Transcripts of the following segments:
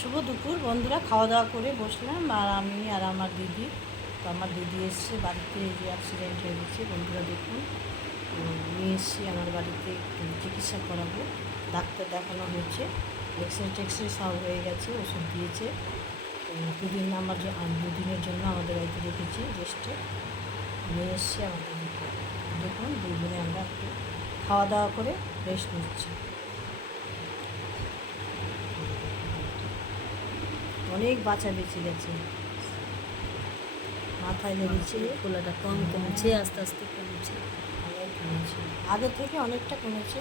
শুভ দুপুর। বন্ধুরা খাওয়া দাওয়া করে বসলাম, আর আমি আর আমার দিদি। তো আমার দিদি এসছে বাড়িতে যে অ্যাক্সিডেন্ট হয়ে গেছে, বন্ধুরা দেখুন। নিয়ে এসছি আমার বাড়িতে একটু চিকিৎসা করাবো। ডাক্তার দেখানো হয়েছে। এক্সরে টেক্সরে সব হয়ে গেছে, ওষুধ দিয়েছে। দুদিন আমার দুদিনের জন্য আমাদের বাড়িতে রেখেছি রেস্টে নিয়ে এসছি আমাদের দেখুন, দুদিনে আমরা একটু খাওয়া দাওয়া করে রেস্ট নিচ্ছি। অনেক বাচ্চা বেঁচে গেছে। মাথায় লেগেছে খোলাটা কম কমছে, আস্তে আস্তে কমছে। অনেক কমেছে। আগে থেকে অনেকটা কমেছে।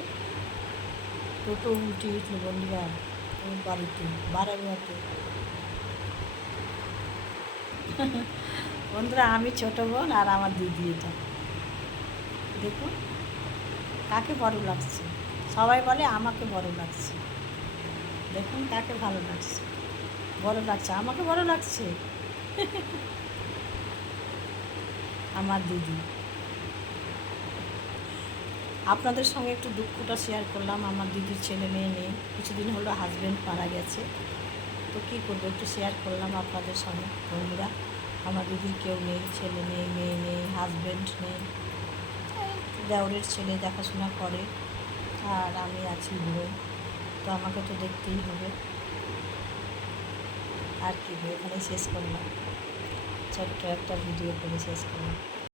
টোটো উল্টে উঠল বন্ধুরা বাড়িতে বারাইয়াতে বন্ধুরা, আমি ছোট বোন আর আমার দিদি এটা। দেখুন, কাকে বড় লাগছে? সবাই বলে, আমাকে বড় লাগছে। দেখুন, কাকে ভালো লাগছে। বড় লাগছে, আমাকে বড় লাগছে। আমার দিদি। আপনাদের সঙ্গে একটু দুঃখটা শেয়ার করলাম, আমার দিদির ছেলে মেয়ে নেই, কিছুদিন হলো হাজব্যান্ড মারা গেছে। তো কী করব, একটু শেয়ার করলাম আপনাদের সঙ্গে, বন্ধুরা। আমার দিদির কেউ নেই, ছেলে নেই মেয়ে নেই হাজব্যান্ড নেই। দেওরের ছেলে দেখাশোনা করে, আর আমি আছি বুড়ো তো আমাকে তো দেখতেই হবে। আর কি এখানে শেষ করলাম। ছোট্ট একটা ভিডিও করে শেষ করলাম।